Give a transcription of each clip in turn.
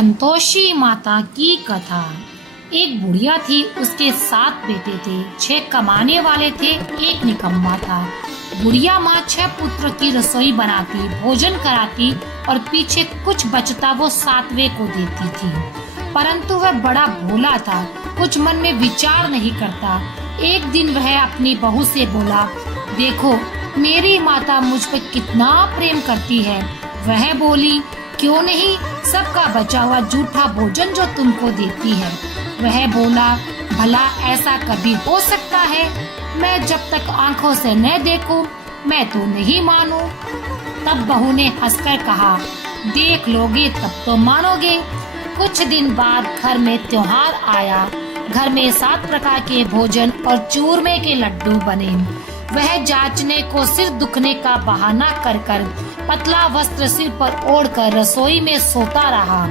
संतोषी माता की कथा। एक बुढ़िया थी, उसके 7 बेटे थे। 6 कमाने वाले थे, एक निकम्मा था। बुढ़िया माँ 6 पुत्र की रसोई बनाती, भोजन कराती और पीछे कुछ बचता वो 7वें को देती थी। परंतु वह बड़ा भोला था, कुछ मन में विचार नहीं करता। एक दिन वह अपनी बहू से बोला, देखो मेरी माता मुझ पर कितना प्रेम करती है। वह बोली, क्यों नहीं, सबका बचा हुआ जूठा भोजन जो तुमको देती है। वह बोला, भला ऐसा कभी हो सकता है? मैं जब तक आंखों से न देखूं, मैं तो नहीं मानूं। तब बहू ने हंसकर कहा, देख लोगे तब तो मानोगे। कुछ दिन बाद घर में त्योहार आया। घर में 7 प्रकार के भोजन और चूरमे के लड्डू बने। वह जांचने को सिर दुखने का बहाना कर कर पतला वस्त्र सिर पर ओढ़कर रसोई में सोता रहा।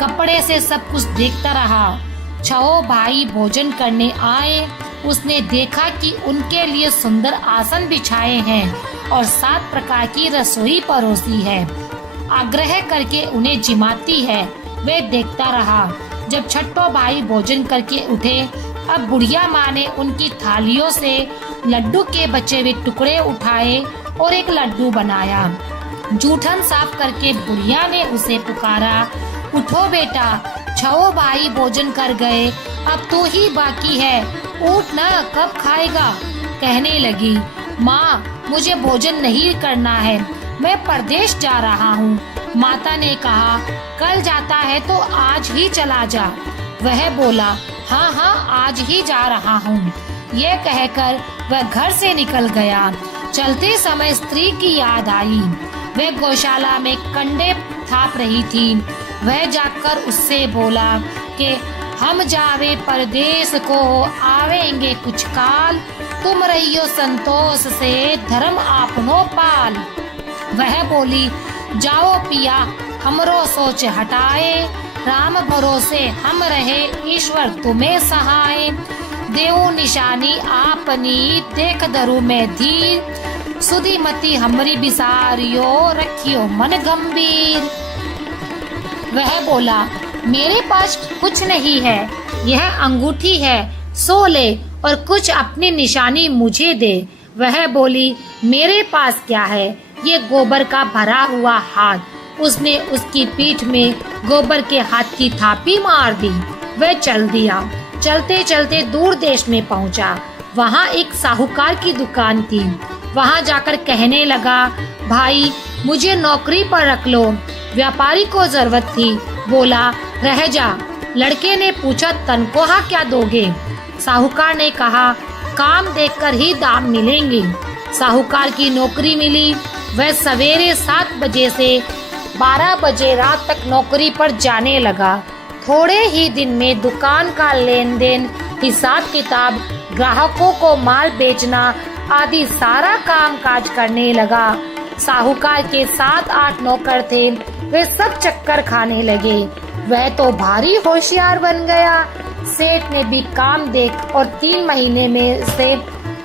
कपड़े से सब कुछ देखता रहा। 6 भाई भोजन करने आए। उसने देखा कि उनके लिए सुंदर आसन बिछाए हैं और 7 प्रकार की रसोई परोसी है। आग्रह करके उन्हें जिमाती है। वे देखता रहा। जब 6ठों भाई भोजन करके उठे, अब बुढ़िया माँ ने उनकी थालियों से लड्डू के बचे हुए टुकड़े उठाए और एक लड्डू बनाया। जूठन साफ करके बुढ़िया ने उसे पुकारा, उठो बेटा, 6 भाई भोजन कर गए, अब तू ही बाकी है, उठ ना, कब खाएगा? कहने लगी, माँ मुझे भोजन नहीं करना है, मैं परदेश जा रहा हूँ। माता ने कहा, कल जाता है तो आज ही चला जा। वह बोला, हाँ हाँ आज ही जा रहा हूँ। ये कहकर वह घर से निकल गया। चलते समय स्त्री की याद आई। वह गौशाला में कंडे थाप रही थी। वह जाकर उससे बोला कि हम जावे परदेश को, आवेंगे कुछ काल, तुम रहियो संतोष से, धर्म आपनो पाल। वह बोली, जाओ पिया हमरो सोच हटाए, राम भरोसे हम रहे, ईश्वर तुम्हें सहाय। देऊ निशानी आपनी, देख धरू में धीर, सुधीमती हमरी बिसारियो, रखियो मन गंभीर। वह बोला, मेरे पास कुछ नहीं है, यह अंगूठी है, सो ले और कुछ अपनी निशानी मुझे दे। वह बोली, मेरे पास क्या है, ये गोबर का भरा हुआ हाथ। उसने उसकी पीठ में गोबर के हाथ की थापी मार दी। वह चल दिया। चलते चलते दूर देश में पहुंचा। वहाँ एक साहूकार की दुकान थी। वहाँ जाकर कहने लगा, भाई मुझे नौकरी पर रख लो, व्यापारी को जरूरत थी। बोला, रह जा। लड़के ने पूछा, तनख्वाह क्या दोगे? साहूकार ने कहा, काम देखकर ही दाम मिलेंगे। साहूकार की नौकरी मिली। वह सवेरे 7 बजे से 12 बजे रात तक नौकरी पर जाने लगा। थोड़े ही दिन में दुकान का लेन देन, हिसाब किताब, ग्राहकों को माल बेचना आदि सारा काम काज करने लगा। साहूकार के 7-8 नौकर थे, वे सब चक्कर खाने लगे। वह तो भारी होशियार बन गया। सेठ ने भी काम देख और 3 महीने में से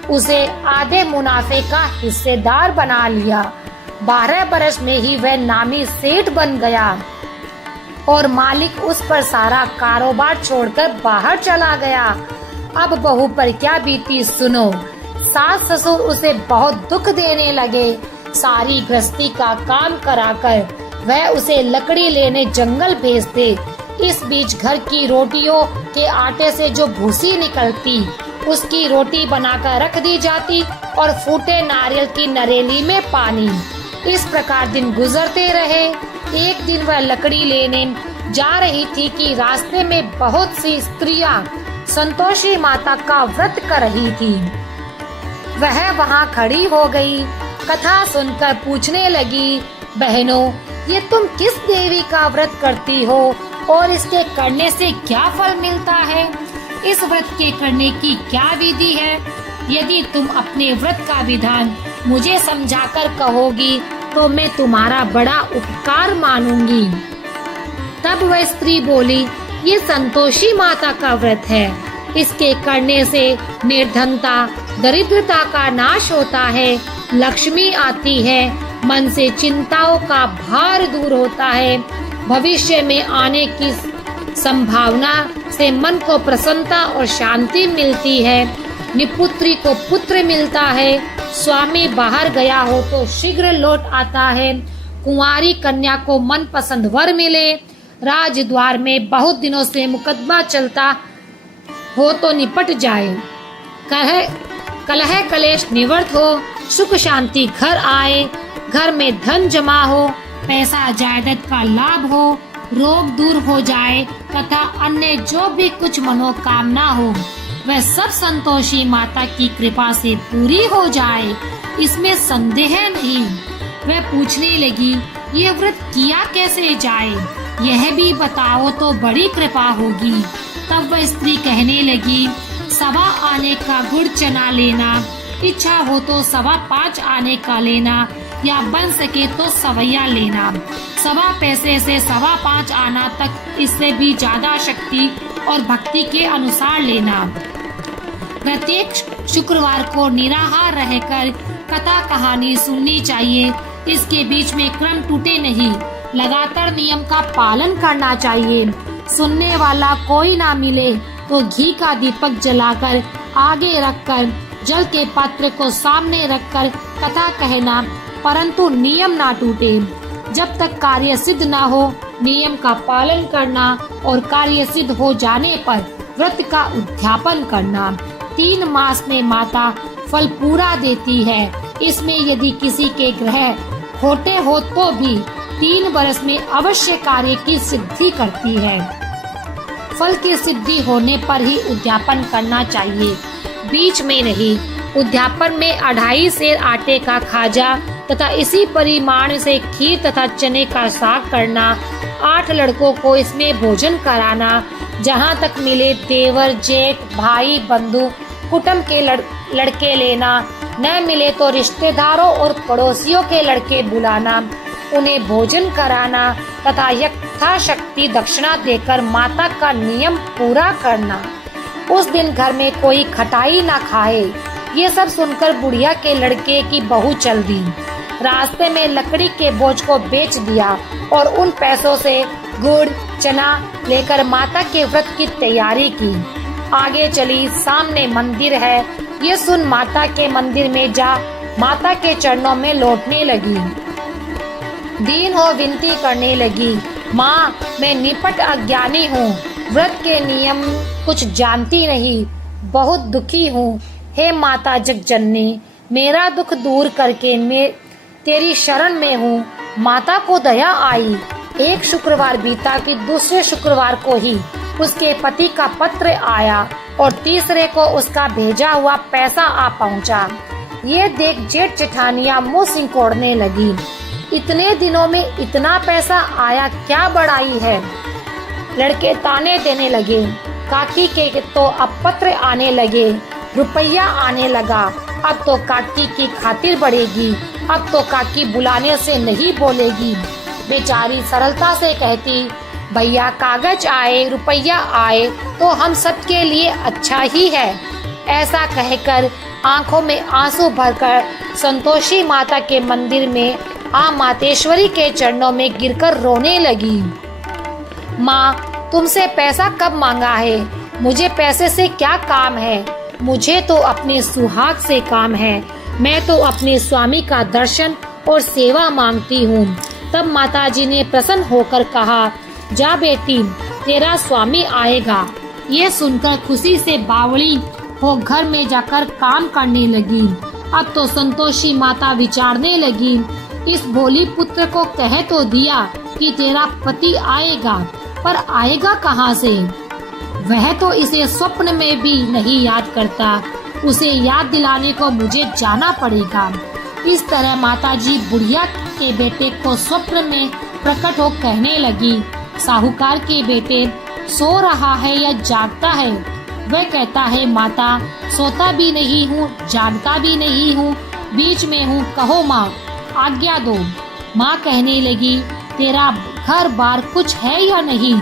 उसे आधे मुनाफे का हिस्सेदार बना लिया। 12 बरस में ही वह नामी सेठ बन गया और मालिक उस पर सारा कारोबार छोड़कर बाहर चला गया। अब बहू पर क्या बीती सुनो। सास ससुर उसे बहुत दुख देने लगे। सारी गृहस्थी का काम कराकर वह उसे लकड़ी लेने जंगल भेजते। इस बीच घर की रोटियों के आटे से जो भूसी निकलती, उसकी रोटी बनाकर रख दी जाती और फूटे नारियल की नरेली में पानी। इस प्रकार दिन गुजरते रहे। एक दिन वह लकड़ी लेने जा रही थी कि रास्ते में बहुत सी स्त्रियां संतोषी माता का व्रत कर रही थी। वह वहां खड़ी हो गई। कथा सुनकर पूछने लगी, बहनों ये तुम किस देवी का व्रत करती हो और इसके करने से क्या फल मिलता है? इस व्रत के करने की क्या विधि है? यदि तुम अपने व्रत का विधान मुझे समझाकर कहोगी तो मैं तुम्हारा बड़ा उपकार मानूंगी। तब वह स्त्री बोली, ये संतोषी माता का व्रत है। इसके करने से निर्धनता, दरिद्रता का नाश होता है, लक्ष्मी आती है, मन से चिंताओं का भार दूर होता है, भविष्य में आने की संभावना से मन को प्रसन्नता और शांति मिलती है। निपुत्री को पुत्र मिलता है। स्वामी बाहर गया हो तो शीघ्र लौट आता है। कुंवारी कन्या को मनपसंद वर मिले। राजद्वार में बहुत दिनों से मुकदमा चलता हो तो निपट जाए। कलह कलेश निवृत्त हो। सुख शांति घर आए। घर में धन जमा हो। पैसा जायदाद का लाभ हो। रोग दूर हो जाए तथा अन्य जो भी कुछ मनोकामना हो वह सब संतोषी माता की कृपा से पूरी हो जाए, इसमें संदेह नहीं। वह पूछने लगी, ये व्रत किया कैसे जाए, यह भी बताओ तो बड़ी कृपा होगी। तब वह स्त्री कहने लगी, 1.25 आने का गुड़ चना लेना, इच्छा हो तो 5.25 आने का लेना, या बन सके तो 1.25 लेना। 1.25 पैसे से 5.25 आना तक, इससे भी ज्यादा शक्ति और भक्ति के अनुसार लेना। प्रत्येक शुक्रवार को निराहार रहकर कथा कहानी सुननी चाहिए। इसके बीच में क्रम टूटे नहीं। लगातार नियम का पालन करना चाहिए। सुनने वाला कोई ना मिले तो घी का दीपक जलाकर आगे रखकर जल के पात्र को सामने रखकर कथा कहना, परंतु नियम ना टूटे। जब तक कार्य सिद्ध ना हो नियम का पालन करना और कार्य सिद्ध हो जाने पर व्रत का उद्यापन करना। 3 मास में माता फल पूरा देती है। इसमें यदि किसी के ग्रह खोटे हो तो भी 3 वर्ष में अवश्य कार्य की सिद्धि करती है। फल की सिद्धि होने पर ही उद्यापन करना चाहिए, बीच में नहीं। उद्यापन में 2.5 सेर आटे का खाजा तथा इसी परिमाण से खीर तथा चने का साग करना। 8 लड़कों को इसमें भोजन कराना। जहाँ तक मिले देवर, जेठ, भाई, बंधु, कुटुंब के लड़के लेना। न मिले तो रिश्तेदारों और पड़ोसियों के लड़के बुलाना, उन्हें भोजन कराना तथा यथाशक्ति दक्षिणा देकर माता का नियम पूरा करना। उस दिन घर में कोई खटाई ना खाए। ये सब सुनकर बुढ़िया के लड़के की बहू चल दी। रास्ते में लकड़ी के बोझ को बेच दिया और उन पैसों से गुड़ चना लेकर माता के व्रत की तैयारी की। आगे चली, सामने मंदिर है। ये सुन माता के मंदिर में जा माता के चरणों में लौटने लगी। दीन हो विनती करने लगी, माँ मैं निपट अज्ञानी हूँ, व्रत के नियम कुछ जानती नहीं, बहुत दुखी हूँ। हे माता जगजननी, मेरा दुख दूर करके मैं तेरी शरण में हूँ। माता को दया आई। एक शुक्रवार बीता कि दूसरे शुक्रवार को ही उसके पति का पत्र आया और तीसरे को उसका भेजा हुआ पैसा आ पहुँचा। ये देख जेठ जेठानियाँ मुँह सिंकोड़ने लगी। इतने दिनों में इतना पैसा आया, क्या बड़ाई है। लड़के ताने देने लगे। काकी के तो अब पत्र आने लगे, रुपया आने लगा। अब तो काकी की खातिर बढ़ेगी, अब तो काकी बुलाने से नहीं बोलेगी। बेचारी सरलता से कहती, भैया कागज आए रुपया आए तो हम सबके लिए अच्छा ही है। ऐसा कहकर आंखों में आंसू भरकर संतोषी माता के मंदिर में मातेश्वरी के चरणों में गिरकर रोने लगी। माँ तुमसे पैसा कब मांगा है, मुझे पैसे से क्या काम है, मुझे तो अपने सुहाग से काम है। मैं तो अपने स्वामी का दर्शन और सेवा मांगती हूँ। तब माताजी ने प्रसन्न होकर कहा, जा बेटी तेरा स्वामी आएगा। ये सुनकर खुशी से बावड़ी हो घर में जाकर काम करने लगी। अब तो संतोषी माता विचारने लगी, इस भोली पुत्र को कह तो दिया कि तेरा पति आएगा, पर आएगा कहाँ से। वह तो इसे स्वप्न में भी नहीं याद करता, उसे याद दिलाने को मुझे जाना पड़ेगा। इस तरह माताजी बुढ़िया के बेटे को स्वप्न में प्रकट हो कहने लगी, साहूकार के बेटे सो रहा है या जागता है। वह कहता है, माता सोता भी नहीं हूँ जागता भी नहीं हूँ, बीच में हूँ, कहो माँ आज्ञा दो। माँ कहने लगी, तेरा घर बार कुछ है या नहीं।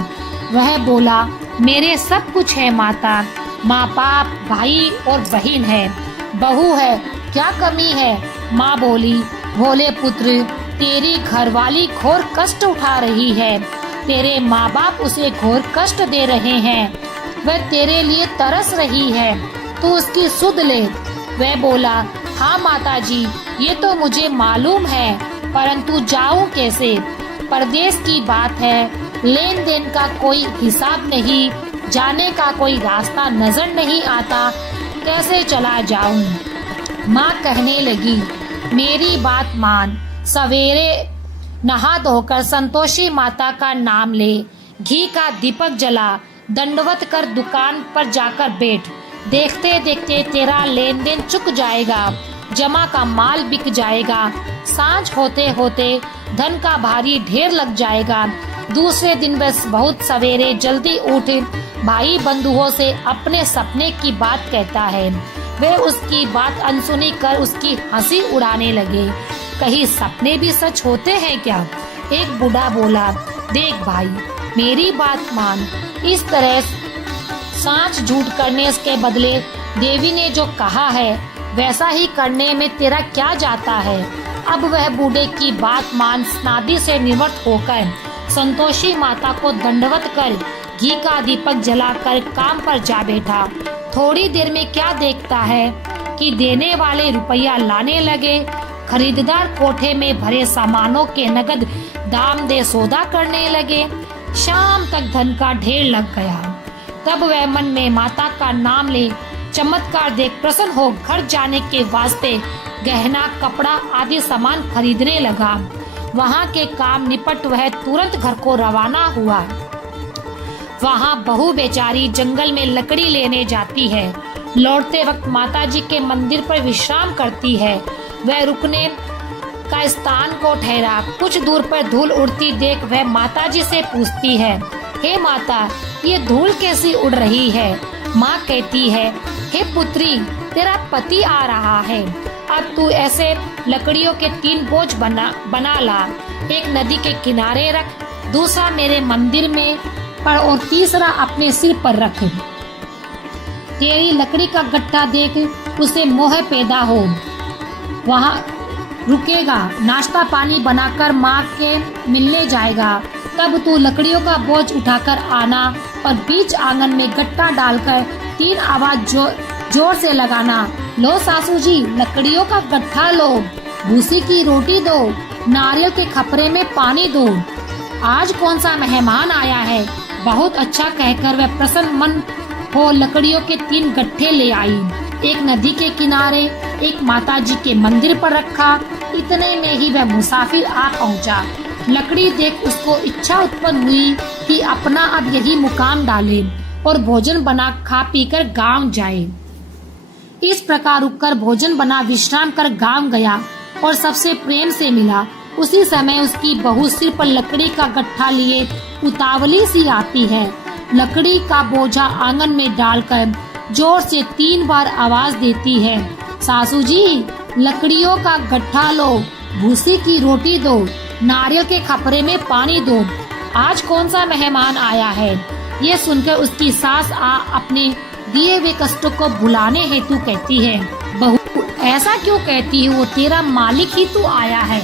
वह बोला, मेरे सब कुछ है माता, माँ बाप भाई और बहन है, बहू है, क्या कमी है। माँ बोली, भोले पुत्र तेरी घरवाली घोर कष्ट उठा रही है, तेरे माँ बाप उसे घोर कष्ट दे रहे हैं। वह तेरे लिए तरस रही है, तू उसकी सुध ले। वह बोला, हाँ माताजी, ये तो मुझे मालूम है, परंतु जाऊं कैसे? परदेश की बात है, लेन देन का कोई हिसाब नहीं, जाने का कोई रास्ता नजर नहीं आता, कैसे चला जाऊं? माँ कहने लगी, मेरी बात मान, सवेरे नहा धोकर संतोषी माता का नाम ले, घी का दीपक जला, दंडवत कर दुकान पर जाकर बैठ। देखते देखते तेरा लेन देन चुक जाएगा, जमा का माल बिक जाएगा, सांझ होते होते धन का भारी ढेर लग जाएगा। दूसरे दिन बस बहुत सवेरे जल्दी उठ भाई बंधुओं से अपने सपने की बात कहता है। वे उसकी बात अनसुनी कर उसकी हंसी उड़ाने लगे। कहीं सपने भी सच होते हैं क्या? एक बूढ़ा बोला, देख भाई, मेरी बात मान, इस तरह सांच झूठ करने के बदले देवी ने जो कहा है वैसा ही करने में तेरा क्या जाता है? अब वह बूढ़े की बात मान स्नादि से निवृत्त होकर संतोषी माता को दंडवत कर घी का दीपक जलाकर काम पर जा बैठा। थोड़ी देर में क्या देखता है कि देने वाले रुपया लाने लगे, खरीदार कोठे में भरे सामानों के नगद दाम दे सौदा करने लगे। शाम तक धन का ढेर लग गया। तब वह मन में माता का नाम ले चमत्कार देख प्रसन्न हो घर जाने के वास्ते गहना, कपड़ा आदि सामान खरीदने लगा। वहाँ के काम निपट वह तुरंत घर को रवाना हुआ। वहाँ बहू बेचारी जंगल में लकड़ी लेने जाती है। लौटते वक्त माताजी के मंदिर पर विश्राम करती है। वह रुकने का स्थान को ठहरा। कुछ दूर पर धूल उड़ती देख वह माताजी से पूछती है, हे माता, ये धूल कैसी उड़ रही है? माँ कहती है, हे पुत्री, तेरा पति आ रहा है, अब तू ऐसे लकड़ियों के 3 बोझ बना ला। एक नदी के किनारे रख, दूसरा मेरे मंदिर में पर और तीसरा अपने सिर पर रख। तेरी लकड़ी का गट्ठा देख उसे मोह पैदा हो, वहाँ रुकेगा, नाश्ता पानी बनाकर माँ के मिलने जाएगा। तब तू लकड़ियों का बोझ उठाकर आना और बीच आंगन में गट्टा डालकर 3 आवाज जोर से लगाना, लो सासू जी, लकड़ियों का गट्ठा लो, भूसी की रोटी दो, नारियल के खपरे में पानी दो। आज कौन सा मेहमान आया है? बहुत अच्छा कहकर वह प्रसन्न मन हो लकड़ियों के 3 गट्ठे ले आई। एक नदी के किनारे, एक माताजी के मंदिर पर रखा। इतने में ही वह मुसाफिर आ पहुंचा। लकड़ी देख उसको इच्छा उत्पन्न हुई कि अपना अब यही मुकाम डाले और भोजन बना खा पीकर गांव जाए। इस प्रकार रुककर भोजन बना विश्राम कर गांव गया और सबसे प्रेम से मिला। उसी समय उसकी बहू सिर पर लकड़ी का गट्ठा लिए उतावली सी आती है। लकड़ी का बोझा आंगन में डालकर जोर से 3 बार आवाज देती है, सासू जी, लकड़ियों का गट्ठा लो, भूसी की रोटी दो, नारियल के खपरे में पानी दो। आज कौन सा मेहमान आया है? ये सुनकर उसकी सास अपने दिए हुए कष्टों को भुलाने हेतु कहती है, बहू ऐसा क्यों कहती है? वो तेरा मालिक ही तो आया है।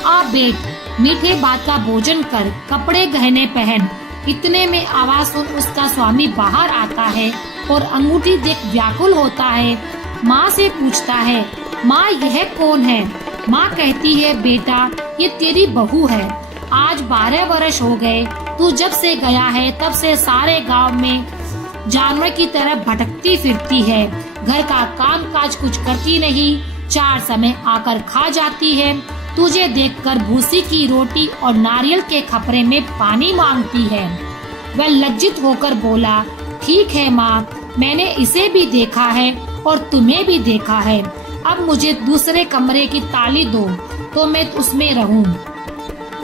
आ बैठ, मीठे भात का भोजन कर, कपड़े गहने पहन। इतने में आवाज सुन उसका स्वामी बाहर आता है और अंगूठी देख व्याकुल होता है। माँ से पूछता है, माँ यह कौन है? माँ कहती है, बेटा ये तेरी बहू है। आज 12 वर्ष हो गए, तू जब से गया है तब से सारे गांव में जानवर की तरह भटकती फिरती है। घर का काम काज कुछ करती नहीं, 4 समय आकर खा जाती है। तुझे देखकर भूसी की रोटी और नारियल के खपरे में पानी मांगती है। वह लज्जित होकर बोला, ठीक है माँ, मैंने इसे भी देखा है और तुम्हें भी देखा है। अब मुझे दूसरे कमरे की ताली दो तो मैं उसमें रहूं।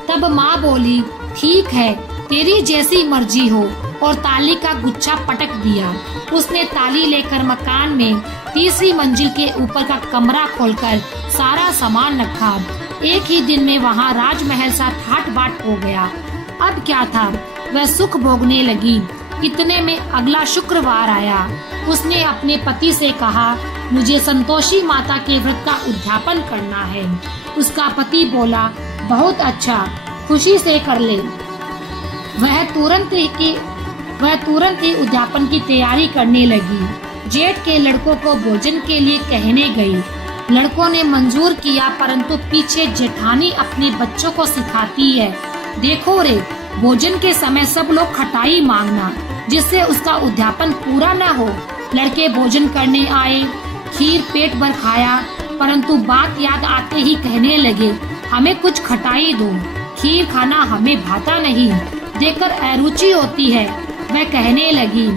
तब माँ बोली, ठीक है, तेरी जैसी मर्जी हो, और ताली का गुच्छा पटक दिया। उसने ताली लेकर मकान में 3री मंजिल के ऊपर का कमरा खोलकर सारा सामान रखा। एक ही दिन में वहाँ राजमहल सा ठाट बाट हो गया। अब क्या था, वह सुख भोगने लगी। इतने में अगला शुक्रवार आया। उसने अपने पति से कहा, मुझे संतोषी माता के व्रत का उद्यापन करना है। उसका पति बोला, बहुत अच्छा, खुशी से कर ले। वह तुरंत ही उद्यापन की तैयारी करने लगी। जेठ के लड़कों को भोजन के लिए कहने गई। लड़कों ने मंजूर किया, परंतु पीछे जेठानी अपने बच्चों को सिखाती है, देखो रे, भोजन के समय सब लोग खटाई मांगना, जिससे उसका उद्यापन पूरा न हो। लड़के भोजन करने आए, खीर पेट भर खाया, परंतु बात याद आते ही कहने लगे, हमें कुछ खटाई दो, खीर खाना हमें भाता नहीं, देखकर अरुचि होती है। वह कहने लगी,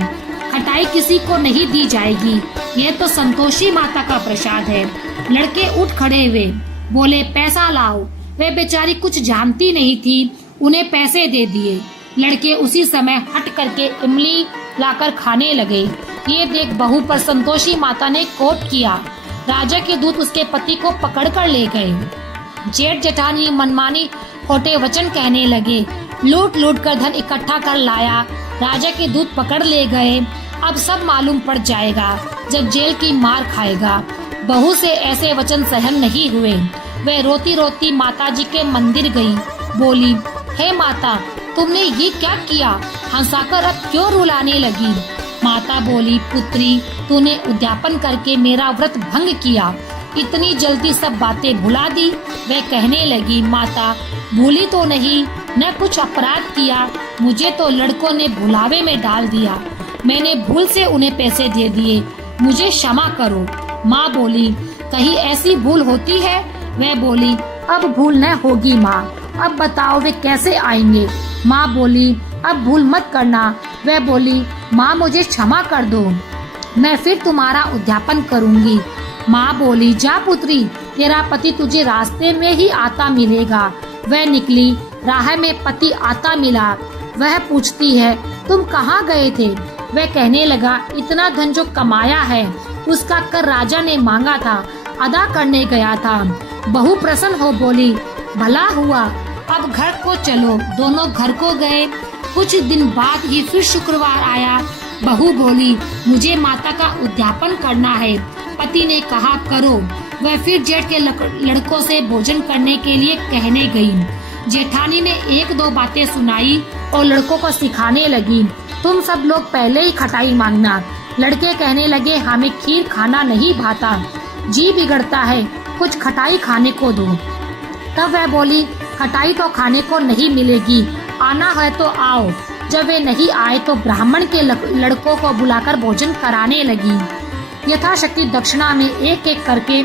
खटाई किसी को नहीं दी जाएगी, ये तो संतोषी माता का प्रसाद है। लड़के उठ खड़े हुए, बोले, पैसा लाओ। वे बेचारी कुछ जानती नहीं थी, उन्हें पैसे दे दिए। लड़के उसी समय हट करके इमली लाकर खाने लगे। ये देख बहू पर संतोषी माता ने कोप किया। राजा के दूत उसके पति को पकड़ कर ले गए। जेठ जेठानी मनमानी खोटे वचन कहने लगे, लूट लूट कर धन इकट्ठा कर लाया, राजा के दूत पकड़ ले गए। अब सब मालूम पड़ जाएगा जब जेल की मार खाएगा। बहू से ऐसे वचन सहन नहीं हुए। वह रोती रोती माताजी के मंदिर गई। बोली, हे माता, तुमने ये क्या किया? हंसाकर अब क्यों रुलाने लगी? माता बोली, पुत्री, तूने उद्यापन करके मेरा व्रत भंग किया, इतनी जल्दी सब बातें भुला दी। वह कहने लगी, माता, भूली तो नहीं, न कुछ अपराध किया, मुझे तो लड़कों ने भुलावे में डाल दिया, मैंने भूल से उन्हें पैसे दे दिए, मुझे क्षमा करो। माँ बोली, कहीं ऐसी भूल होती है? वह बोली, अब भूल न होगी माँ, अब बताओ वे कैसे आएंगे? माँ बोली, अब भूल मत करना। वह बोली, माँ मुझे क्षमा कर दो, मैं फिर तुम्हारा उद्यापन करूँगी। माँ बोली, जा पुत्री, तेरा पति तुझे रास्ते में ही आता मिलेगा। वह निकली, राह में पति आता मिला। वह पूछती है, तुम कहाँ गए थे? वह कहने लगा, इतना धन जो कमाया है उसका कर राजा ने मांगा था, अदा करने गया था। बहू प्रसन्न हो बोली, भला हुआ, अब घर को चलो। दोनों घर को गए। कुछ दिन बाद ही फिर शुक्रवार आया। बहू बोली, मुझे माता का उद्यापन करना है। पति ने कहा, करो। वह फिर जेठ के लड़कों से भोजन करने के लिए कहने गई। जेठानी ने एक दो बातें सुनाई और लड़कों को सिखाने लगी, तुम सब लोग पहले ही खटाई मांगना। लड़के कहने लगे, हमें खीर खाना नहीं भाता, जी बिगड़ता है, कुछ खटाई खाने को दो। तब वह बोली, खटाई तो खाने को नहीं मिलेगी, आना है तो आओ। जब वे नहीं आए तो ब्राह्मण के लड़कों को बुलाकर भोजन कराने लगी। यथाशक्ति दक्षिणा में एक एक करके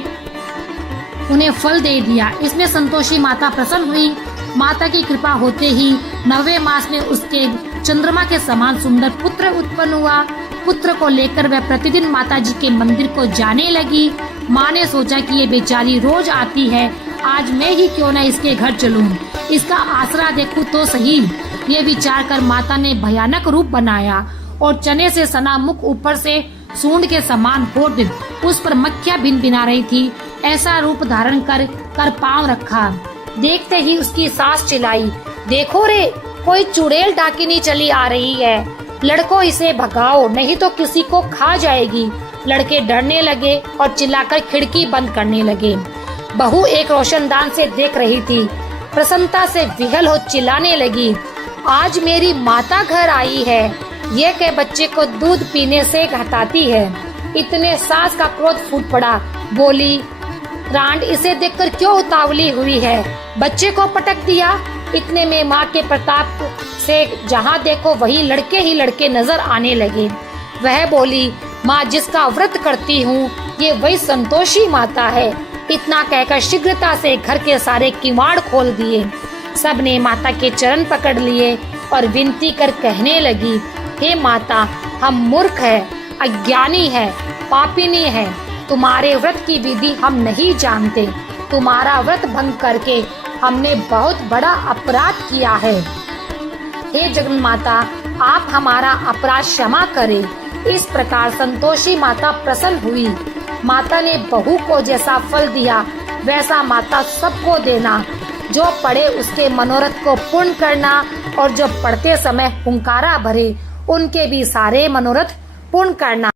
उन्हें फल दे दिया। इसमें संतोषी माता प्रसन्न हुई। माता की कृपा होते ही 9वें मास में उसके चंद्रमा के समान सुंदर पुत्र उत्पन्न हुआ। पुत्र को लेकर वह प्रतिदिन माताजी के मंदिर को जाने लगी। माँ ने सोचा कि ये बेचारी रोज आती है, आज मैं ही क्यों न इसके घर चलूं, इसका आसरा देखूं तो सही। ये विचार कर माता ने भयानक रूप बनाया और चने से सना मुख, ऊपर से सूंड के समान होठ, उस पर मक्खियाँ भिनभिना रही थी, ऐसा रूप धारण कर पांव रखा। देखते ही उसकी सास चिल्लाई, देखो रे, कोई चुड़ैल डाकिनी चली आ रही है, लड़कों इसे भगाओ नहीं तो किसी को खा जाएगी। लड़के डरने लगे और चिल्लाकर खिड़की बंद करने लगे। बहू एक रोशनदान से देख रही थी, प्रसन्नता से विहल हो चिल्लाने लगी, आज मेरी माता घर आई है, ये के बच्चे को दूध पीने से हटाती है। इतने सास का क्रोध फूट पड़ा। बोली, रांड इसे देखकर क्यों उतावली हुई है, बच्चे को पटक दिया। इतने में माँ के प्रताप से जहाँ देखो वही लड़के ही लड़के नजर आने लगे। वह बोली, माँ जिसका व्रत करती हूँ ये वही संतोषी माता है। इतना कहकर शीघ्रता से घर के सारे किवाड़ खोल दिए। सब ने माता के चरण पकड़ लिए और विनती कर कहने लगी, हे माता, हम मूर्ख है, अज्ञानी है, पापिनी है, तुम्हारे व्रत की विधि हम नहीं जानते। तुम्हारा व्रत भंग करके हमने बहुत बड़ा अपराध किया है। हे जगन माता, आप हमारा अपराध क्षमा करें। इस प्रकार संतोषी माता प्रसन्न हुई। माता ने बहू को जैसा फल दिया वैसा माता सबको देना। जो पढ़े उसके मनोरथ को पूर्ण करना और जो पढ़ते समय हुंकारा भरे उनके भी सारे मनोरथ पूर्ण करना।